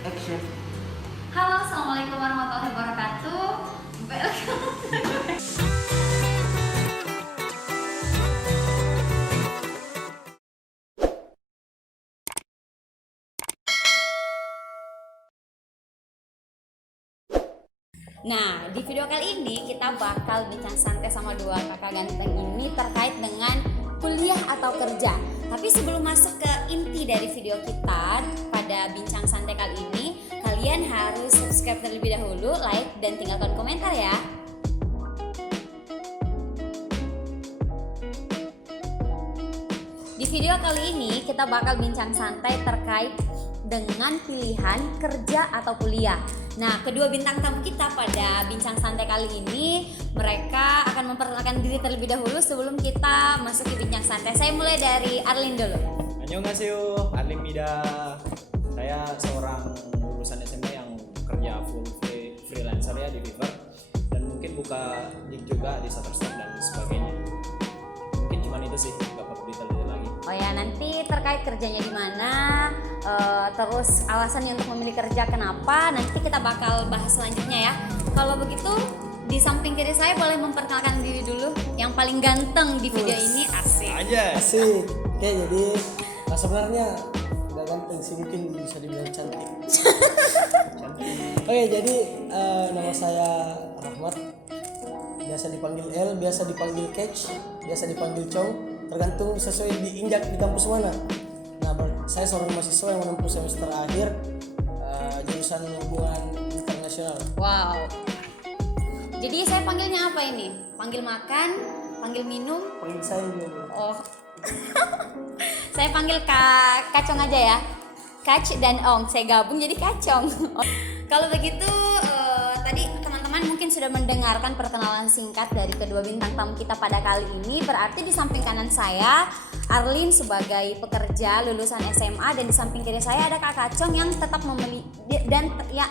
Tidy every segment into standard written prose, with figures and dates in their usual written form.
Action. Halo, assalamualaikum warahmatullahi wabarakatuh. Nah, di video kali ini kita bakal bincang santai sama dua kakak ganteng ini terkait dengan kuliah atau kerja. Tapi sebelum masuk ke inti dari video kita pada bincang santai kali ini, kalian harus subscribe terlebih dahulu, like, dan tinggalkan komentar ya. Di video kali ini kita bakal bincang santai terkait dengan pilihan kerja atau kuliah. Nah, kedua bintang tamu kita pada bincang santai kali ini, mereka akan memperkenalkan diri terlebih dahulu sebelum kita masuk ke bincang santai. Saya mulai dari Arlin dulu. Annyeonghaseyo, Arlin Mida. Saya seorang lulusan SMA yang kerja full freelancer ya di Fiverr, dan mungkin buka gig juga di Shutterstock dan sebagainya. Mungkin cuma itu sih, nggak perlu detail lagi. Oh ya, nanti terkait kerjanya di mana, terus alasannya untuk memilih kerja kenapa, nanti kita bakal bahas selanjutnya ya. Kalau begitu, di samping kiri saya boleh memperkenalkan diri dulu. Yang paling ganteng di video ini, asik. Aja. Asik. Oke, jadi sebenarnya nggak ganteng sih, mungkin bisa dibilang cantik. Oke, jadi nama saya Rahmat. Biasa dipanggil L, biasa dipanggil Catch, biasa dipanggil Chong, tergantung sesuai diinjak di kampus mana. Nah, saya seorang mahasiswa yang menempuh semester akhir jurusan hubungan internasional. Wow. Jadi saya panggilnya apa ini? Panggil makan, panggil minum? Panggil saya juga. Oh. Saya panggil Kacong aja ya. Kac dan Ong, saya gabung jadi Kacong. Kalau begitu tadi teman-teman mungkin sudah mendengarkan perkenalan singkat dari kedua bintang tamu kita pada kali ini. Berarti di samping kanan saya Arlin sebagai pekerja lulusan SMA, dan di samping kiri saya ada Kak Kacong yang tetap memilih dan ya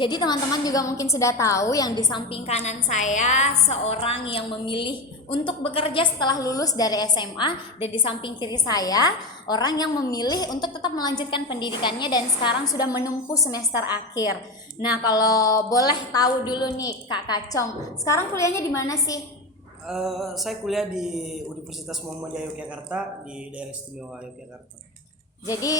Jadi teman-teman juga mungkin sudah tahu yang di samping kanan saya seorang yang memilih untuk bekerja setelah lulus dari SMA, dan di samping kiri saya orang yang memilih untuk tetap melanjutkan pendidikannya dan sekarang sudah menempuh semester akhir. Nah, kalau boleh tahu dulu nih Kak Kacong, sekarang kuliahnya di mana sih? Saya kuliah di Universitas Muhammadiyah Yogyakarta di daerah istimewa Yogyakarta. Jadi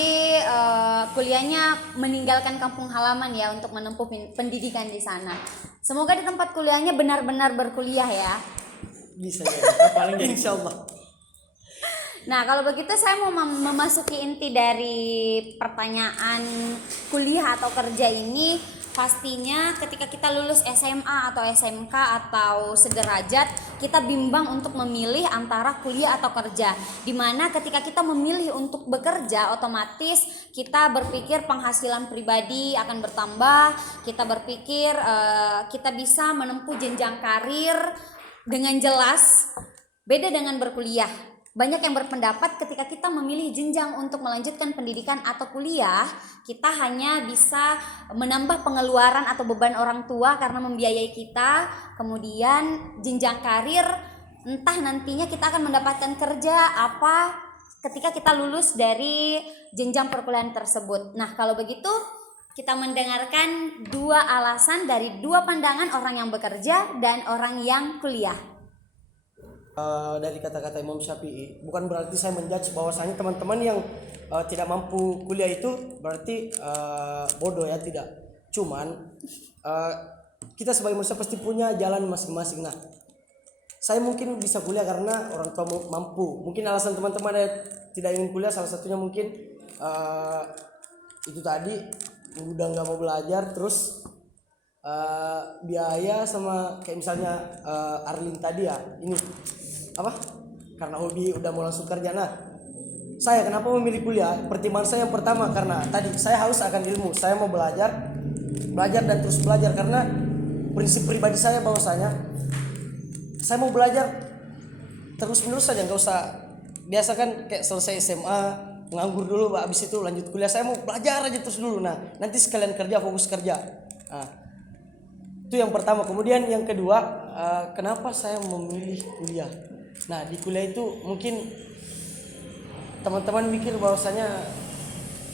kuliahnya meninggalkan kampung halaman ya untuk menempuh pendidikan di sana. Semoga di tempat kuliahnya benar-benar berkuliah ya. Bisa ya, paling insya Allah. Nah, kalau begitu saya mau memasuki inti dari pertanyaan kuliah atau kerja ini. Pastinya ketika kita lulus SMA atau SMK atau sederajat, kita bimbang untuk memilih antara kuliah atau kerja. Dimana ketika kita memilih untuk bekerja, otomatis kita berpikir penghasilan pribadi akan bertambah. Kita berpikir kita bisa menempuh jenjang karir dengan jelas. Beda dengan berkuliah. Banyak yang berpendapat ketika kita memilih jenjang untuk melanjutkan pendidikan atau kuliah, kita hanya bisa menambah pengeluaran atau beban orang tua karena membiayai kita. Kemudian jenjang karir, entah nantinya kita akan mendapatkan kerja apa ketika kita lulus dari jenjang perkuliahan tersebut. Nah, kalau begitu kita mendengarkan dua alasan dari dua pandangan orang yang bekerja dan orang yang kuliah. Dari kata-kata Imam Syafi'i, bukan berarti saya menjudge bahwasanya teman-teman yang tidak mampu kuliah itu berarti bodoh ya, tidak. Cuman kita sebagai manusia pasti punya jalan masing-masing. Nah, saya mungkin bisa kuliah karena orang tua mampu. Mungkin alasan teman-teman tidak ingin kuliah salah satunya mungkin itu tadi udah nggak mau belajar, terus biaya sama kayak misalnya Arlin tadi ya, ini apa, karena hobi udah mau langsung kerja. Nah, saya kenapa memilih kuliah? Pertimbangan saya yang pertama karena tadi saya haus akan ilmu, saya mau belajar dan terus belajar, karena prinsip pribadi saya bahwasanya saya mau belajar terus menerus saja, nggak usah biasa kan kayak selesai SMA nganggur dulu, habis itu lanjut kuliah. Saya mau belajar aja terus dulu, nah nanti sekalian kerja, fokus kerja. Nah, itu yang pertama. Kemudian yang kedua, kenapa saya memilih kuliah? Nah di kuliah itu mungkin teman-teman mikir bahwasanya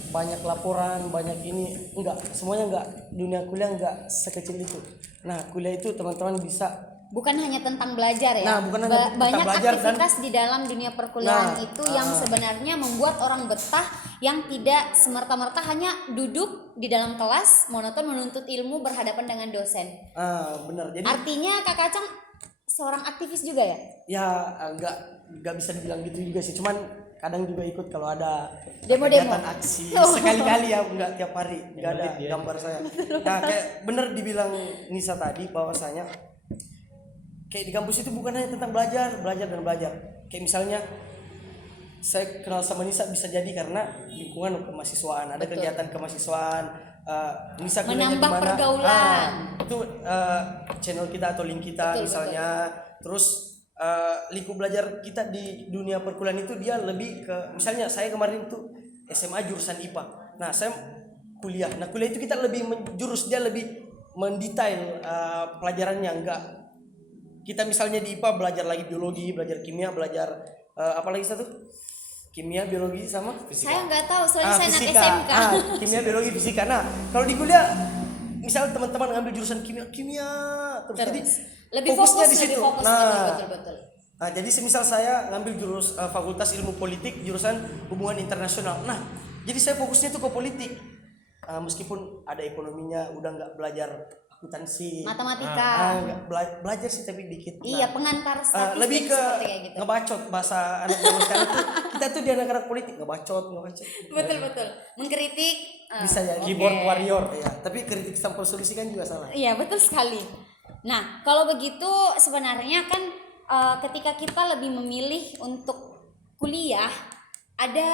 banyak laporan, banyak ini, enggak, semuanya enggak. Dunia kuliah enggak sekecil itu. Nah kuliah itu teman-teman bisa, Bukan hanya tentang belajar ya. Nah, bukan hanya tentang Banyak belajar aktivitas di dalam dunia perkuliahan Nah, itu yang sebenarnya membuat orang betah, yang tidak semerta-merta hanya duduk di dalam kelas monoton menuntut ilmu berhadapan dengan dosen. benar. Jadi Artinya Kak Kacang seorang aktivis juga ya? ya enggak bisa dibilang gitu juga sih. Cuman kadang juga ikut kalau ada Demo-demo. kegiatan aksi sekali-kali ya, enggak tiap hari, enggak ada gambar saya. Nah kayak bener dibilang Nisa tadi bahwasanya kayak di kampus itu bukan hanya tentang belajar dan belajar. Kayak misalnya saya kenal sama Nisa bisa jadi karena lingkungan kemahasiswaan, ada kegiatan kemahasiswaan. Nisa kuliahnya Menambah di mana? pergaulan. Itu channel kita atau link kita misalnya. Terus lingkup belajar kita di dunia perkuliahan itu dia lebih ke, misalnya saya kemarin tuh SMA jurusan IPA. Nah saya kuliah. Nah kuliah itu kita lebih menjurus, dia lebih mendetail pelajarannya. Enggak kita misalnya di IPA belajar lagi biologi, belajar kimia, belajar apa lagi satu? Kimia, biologi sama fisika. Saya nggak tahu, soalnya saya anak fisika. SMK. Kimia, biologi, fisika. Nah, kalau di kuliah misal teman-teman ngambil jurusan kimia terus jadi lebih fokusnya fokus, di situ. lebih fokus, Nah, betul. Nah, jadi semisal saya ngambil Fakultas Ilmu Politik jurusan Hubungan Internasional. Nah, jadi saya fokusnya itu ke politik. Meskipun ada ekonominya, udah nggak belajar akuntansi, Matematika. belajar sih tapi dikit. Iya, pengantar statistik Lebih ke seperti kayak gitu. ngebacot bahasa anak zaman sekarang tuh. Kita tuh di anak-anak politik ngebacot. Betul. Mengkritik. Bisa ya, Keyboard warrior. Ya, tapi kritik tanpa solusi kan juga salah. Iya, betul sekali. Nah, kalau begitu sebenarnya kan ketika kita lebih memilih untuk kuliah, ada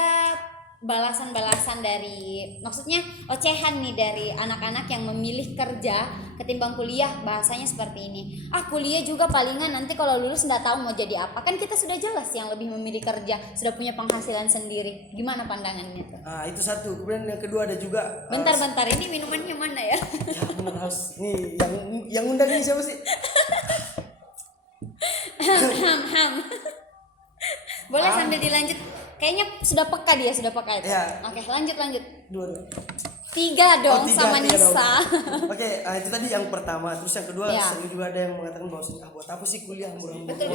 balasan-balasan dari, maksudnya ocehan nih dari anak-anak yang memilih kerja ketimbang kuliah. Bahasanya seperti ini, kuliah juga palingan nanti kalau lulus nggak tahu mau jadi apa. Kan kita sudah jelas yang lebih memilih kerja, sudah punya penghasilan sendiri. Gimana pandangannya tuh? Itu satu. Kemudian yang kedua ada juga Bentar, ini minumannya mana ya? ya benar harus nih yang undang ini siapa sih? Boleh sambil dilanjut. Kayaknya sudah peka dia, sudah peka itu. Ya. Oke, lanjut. Dua. 3 dong Tiga sama dong. Nisa. Oke, itu tadi yang pertama. Terus yang kedua Ya. sering juga ada yang mengatakan bahwa buat apa sih kuliah Betul.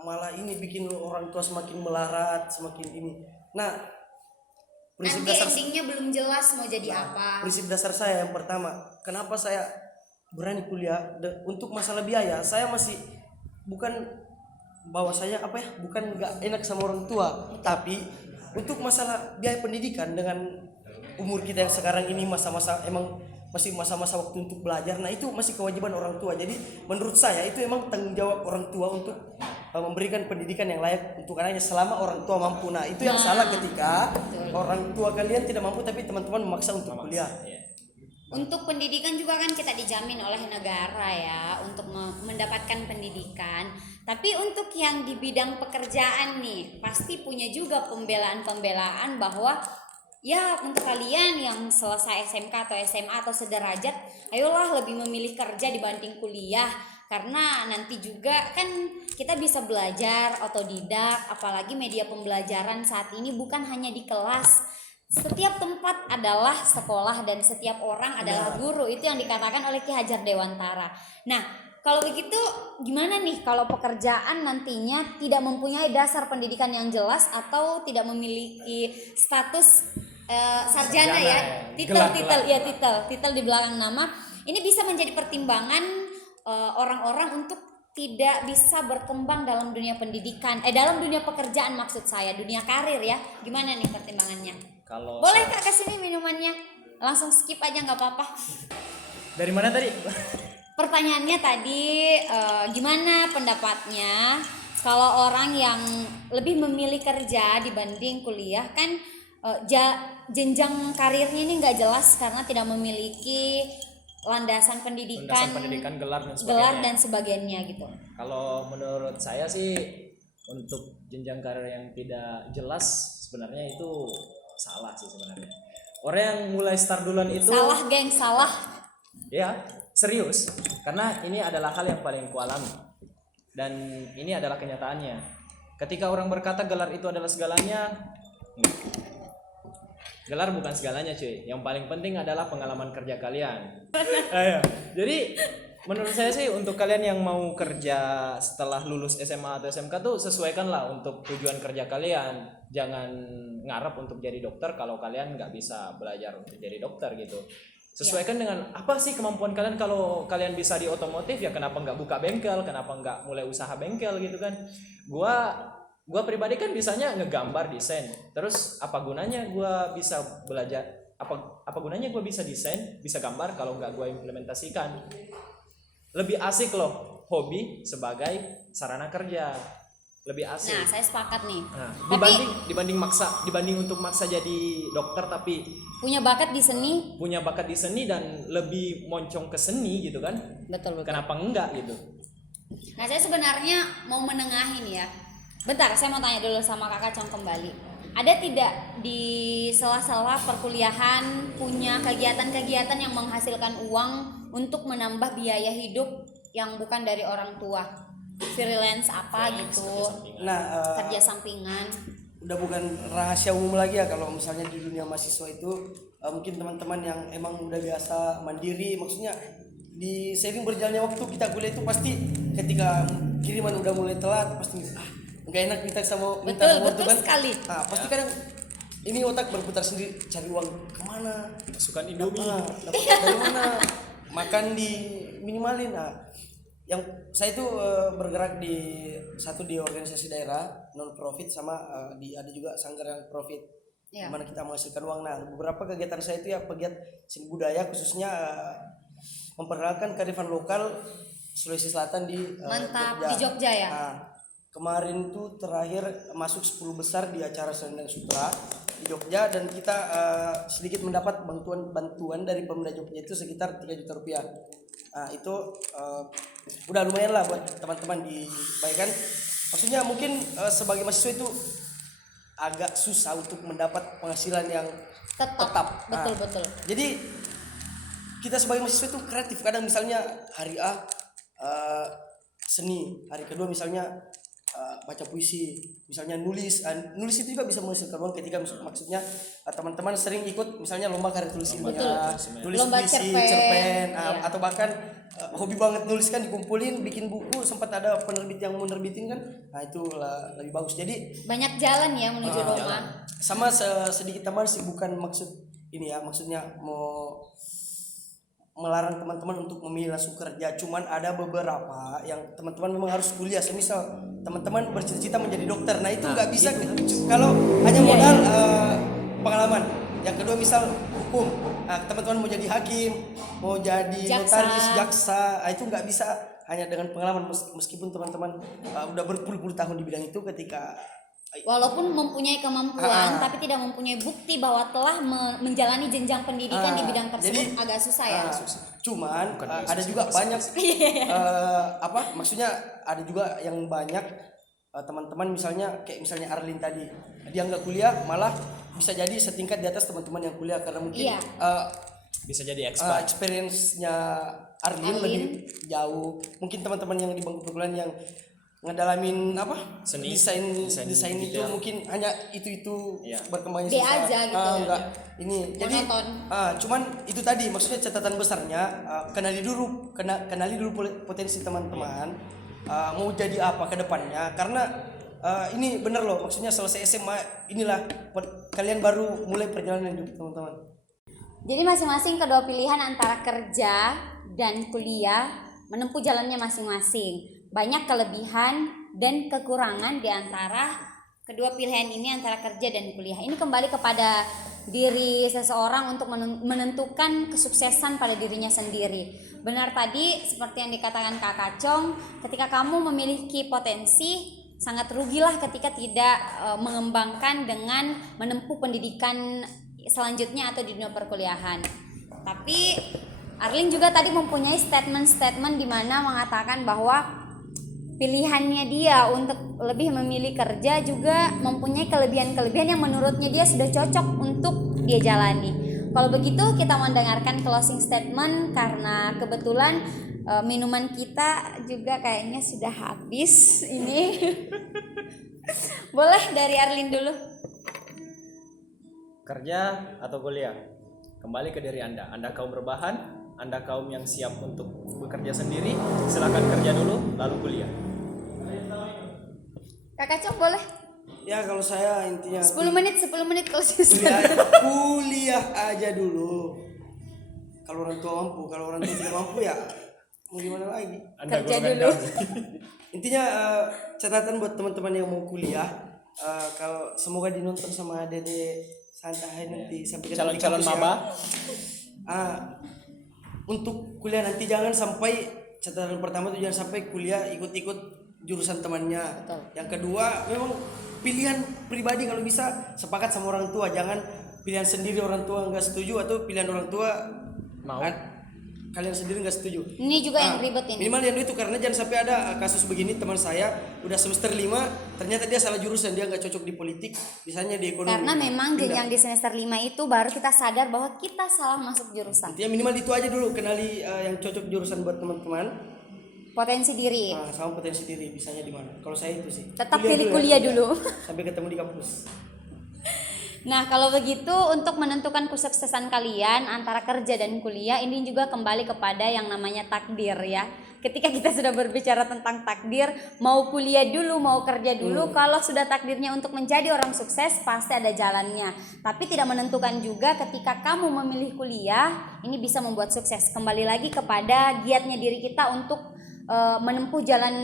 malah ini bikin orang tua semakin melarat, semakin ini. Nah, prinsip Nanti dasar endingnya belum jelas mau jadi apa. prinsip dasar saya yang pertama, kenapa saya berani kuliah untuk masalah biaya. Saya masih bukan bahwa saya bukan nggak enak sama orang tua, tapi untuk masalah biaya pendidikan dengan umur kita yang sekarang ini masa-masa emang masih masa-masa waktu untuk belajar. Nah itu masih kewajiban orang tua. Jadi menurut saya itu emang tanggung jawab orang tua untuk memberikan pendidikan yang layak untuk anaknya selama orang tua mampu. Nah itu yang salah ketika orang tua kalian tidak mampu tapi teman-teman memaksa untuk kuliah. Untuk pendidikan juga kan kita dijamin oleh negara ya untuk mendapatkan pendidikan. Tapi untuk yang di bidang pekerjaan nih pasti punya juga pembelaan-pembelaan bahwa ya untuk kalian yang selesai SMK atau SMA atau sederajat, ayolah lebih memilih kerja dibanding kuliah. Karena nanti juga kan kita bisa belajar otodidak, apalagi media pembelajaran saat ini bukan hanya di kelas. Setiap tempat adalah sekolah dan setiap orang adalah guru. Itu yang dikatakan oleh Ki Hajar Dewantara. Nah, kalau begitu gimana nih kalau pekerjaan nantinya tidak mempunyai dasar pendidikan yang jelas atau tidak memiliki status sarjana ya, titel di belakang nama. Ini bisa menjadi pertimbangan orang-orang untuk tidak bisa berkembang dalam dunia pendidikan, dalam dunia pekerjaan maksud saya, dunia karir ya. Gimana nih pertimbangannya? Kalau Boleh Kak kesini minumannya, langsung skip aja nggak apa-apa. dari mana tadi? Pertanyaannya tadi gimana pendapatnya kalau orang yang lebih memilih kerja dibanding kuliah kan jenjang karirnya ini nggak jelas karena tidak memiliki landasan pendidikan gelar dan sebagainya gitu. Kalau menurut saya sih untuk jenjang karir yang tidak jelas sebenarnya itu salah sih sebenarnya. Orang yang mulai start duluan itu Salah geng, salah. ya serius karena ini adalah hal yang paling kualami. Dan ini adalah kenyataannya. Ketika orang berkata gelar itu adalah segalanya, gelar bukan segalanya cuy. Yang paling penting adalah pengalaman kerja kalian. Jadi menurut saya sih untuk kalian yang mau kerja setelah lulus SMA atau SMK tuh sesuaikanlah untuk tujuan kerja kalian. Jangan ngarep untuk jadi dokter kalau kalian nggak bisa belajar untuk jadi dokter gitu. Sesuaikan dengan apa sih kemampuan kalian. Kalau kalian bisa di otomotif ya kenapa nggak buka bengkel, kenapa nggak mulai usaha bengkel gitu kan. Gua pribadi kan bisanya ngegambar desain. Terus apa gunanya gua bisa belajar, apa gunanya gua bisa desain, bisa gambar kalau nggak gua implementasikan. Lebih asik loh hobi sebagai sarana kerja, lebih asik. Nah, saya sepakat nih. Nah, Tapi dibanding untuk maksa jadi dokter tapi punya bakat di seni, punya bakat di seni dan lebih moncong ke seni gitu kan, betul. kenapa enggak gitu. Nah, saya sebenarnya mau menengahin ya. Bentar, saya mau tanya dulu sama Kakak Cong kembali. Ada tidak di sela-sela perkuliahan punya kegiatan-kegiatan yang menghasilkan uang untuk menambah biaya hidup yang bukan dari orang tua? Freelance apa gitu? Nah, Kerja sampingan. udah bukan rahasia umum lagi ya kalau misalnya di dunia mahasiswa itu mungkin teman-teman yang emang udah biasa mandiri, maksudnya di seiring berjalannya waktu kita kuliah itu pasti ketika kiriman udah mulai telat pasti nggak enak minta sama Betul ortu kan. sekali. Nah, pasti kadang ini otak berputar sendiri cari uang kemana, Masukan Indomie. dapat dari mana, makan di minimalin. Nah, yang saya itu bergerak di organisasi daerah non profit sama ada juga sanggar yang profit, Ya. dimana kita menghasilkan uang. Nah, beberapa kegiatan saya itu ya pegiat seni budaya, khususnya memperkenalkan kearifan lokal Sulawesi Selatan di Mantap, di Jogja ya. Nah, kemarin tuh terakhir masuk 10 besar di acara Sendang Sutra di Jogja, dan kita sedikit mendapat bantuan dari Pemda Jogja itu sekitar 3 juta rupiah. Nah, itu udah lumayan lah buat teman-teman dibayarkan. Maksudnya mungkin sebagai mahasiswa itu agak susah untuk mendapat penghasilan yang tetap. Betul. Jadi kita sebagai mahasiswa itu kreatif. Kadang misalnya hari A seni, hari kedua misalnya baca puisi, misalnya nulis itu juga bisa menghasilkan uang ketika maksudnya teman-teman sering ikut misalnya lomba karya tulis ilmiah, nulis Lomba puisi, iya. cerpen, atau bahkan hobi banget nulis kan, dikumpulin bikin buku, sempat ada penerbit yang mau nerbitin kan. Nah, itu lebih bagus. Jadi Banyak jalan ya menuju Roma. sama sedikit tambahan sih, bukan maksud ini ya, maksudnya mau melarang teman-teman untuk memilih langsung kerja. Cuman ada beberapa yang teman-teman memang harus kuliah. Semisal teman-teman bercita-cita menjadi dokter, nah itu nggak bisa kalau hanya modal pengalaman. Yang kedua misal hukum, nah, teman-teman mau jadi hakim, mau jadi notaris, jaksa, itu nggak bisa hanya dengan pengalaman. Meskipun teman-teman udah berpuluh-puluh tahun di bidang itu, ketika Walaupun mempunyai kemampuan tapi tidak mempunyai bukti bahwa telah menjalani jenjang pendidikan di bidang tersebut, agak susah ya. Cuman ada juga banyak maksudnya ada juga yang banyak teman-teman misalnya kayak misalnya Arlin tadi, dia nggak kuliah malah bisa jadi setingkat di atas teman-teman yang kuliah, karena mungkin Bisa jadi expert. experience-nya Arlin lebih jauh. Mungkin teman-teman yang di bangku perkuliahan yang ngedalamin Seni. desain itu detail. mungkin hanya itu berkembangnya B susah. aja gitu. Enggak ini jadi Monoton. cuman itu tadi maksudnya catatan besarnya, kenali dulu potensi teman-teman, mau jadi apa ke depannya, karena ini bener loh, maksudnya selesai SMA inilah kalian baru mulai perjalanan hidup teman-teman. Jadi masing-masing kedua pilihan antara kerja dan kuliah menempuh jalannya masing-masing. Banyak kelebihan dan kekurangan di antara kedua pilihan ini, antara kerja dan kuliah. Ini kembali kepada diri seseorang untuk menentukan kesuksesan pada dirinya sendiri. Benar tadi seperti yang dikatakan Kak Kacong, ketika kamu memiliki potensi, sangat rugilah ketika tidak mengembangkan dengan menempuh pendidikan selanjutnya atau di dunia perkuliahan. Tapi Arlin juga tadi mempunyai statement-statement di mana mengatakan bahwa pilihannya dia untuk lebih memilih kerja juga mempunyai kelebihan-kelebihan yang menurutnya dia sudah cocok untuk dia jalani. Kalau begitu kita mendengarkan closing statement, karena kebetulan minuman kita juga kayaknya sudah habis ini. Boleh dari Arlin dulu. Kerja atau kuliah? Kembali ke diri Anda. Anda kaum berbahan, Anda kaum yang siap untuk bekerja sendiri, silakan kerja dulu lalu kuliah. Kakak Cong boleh? Ya kalau saya intinya 10 menit kalau sisa. kuliah aja dulu. Kalau orang tua mampu, kalau orang tua tidak mampu ya mau gimana lagi. Anda Kerja golongan dulu. kami. Intinya catatan buat teman-teman yang mau kuliah, kalau semoga dinonton sama Dede santai nanti sampai ketemu di Calon-calon kampus ya. maba. Untuk kuliah nanti jangan sampai, catatan pertama tuh jangan sampai kuliah ikut-ikut jurusan temannya. Betul. Yang kedua memang pilihan pribadi, kalau bisa sepakat sama orang tua, jangan pilihan sendiri orang tua nggak setuju atau pilihan orang tua Mau. kalian sendiri nggak setuju. Ini juga yang ribet ini. Minimal yang itu, karena jangan sampai ada kasus begini. Teman saya udah semester 5 ternyata dia salah jurusan, dia nggak cocok di politik, misalnya di ekonomi. Karena memang Pindah. yang di semester 5 itu baru kita sadar bahwa kita salah masuk jurusan. Intinya minimal itu aja dulu, kenali yang cocok jurusan buat teman-teman. Potensi diri. Sama potensi diri, bisanya di mana. Kalau saya itu sih. Tetap pilih kuliah ya. dulu. Sampai ketemu di kampus. Nah, kalau begitu untuk menentukan kesuksesan kalian antara kerja dan kuliah ini juga kembali kepada yang namanya takdir ya. Ketika kita sudah berbicara tentang takdir, mau kuliah dulu, mau kerja dulu, kalau sudah takdirnya untuk menjadi orang sukses pasti ada jalannya. Tapi tidak menentukan juga ketika kamu memilih kuliah, ini bisa membuat sukses. Kembali lagi kepada giatnya diri kita untuk menempuh jalan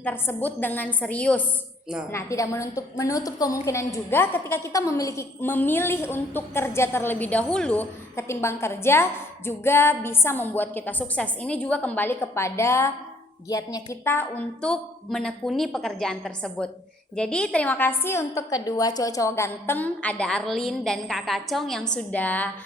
tersebut dengan serius. Nah, tidak menutup kemungkinan juga ketika kita memilih untuk kerja terlebih dahulu ketimbang kerja juga bisa membuat kita sukses. Ini juga kembali kepada giatnya kita untuk menekuni pekerjaan tersebut. Jadi terima kasih untuk kedua cowok-cowok ganteng, ada Arlin dan Kak Kacong yang sudah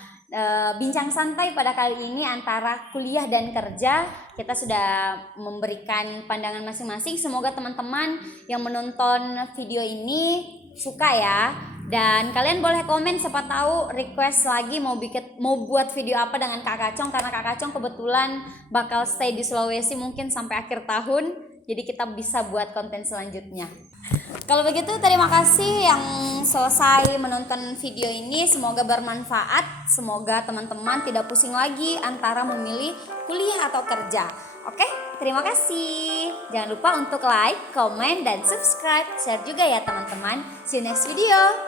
bincang santai pada kali ini antara kuliah dan kerja. Kita sudah memberikan pandangan masing-masing. Semoga teman-teman yang menonton video ini suka ya. Dan kalian boleh komen, siapa tahu request lagi mau buat video apa dengan Kak Kacong, karena Kak Kacong kebetulan bakal stay di Sulawesi mungkin sampai akhir tahun. Jadi kita bisa buat konten selanjutnya. Kalau begitu terima kasih yang selesai menonton video ini, semoga bermanfaat, semoga teman-teman tidak pusing lagi antara memilih kuliah atau kerja. Oke, terima kasih. Jangan lupa untuk like, comment, dan subscribe, share juga ya teman-teman. See you next video.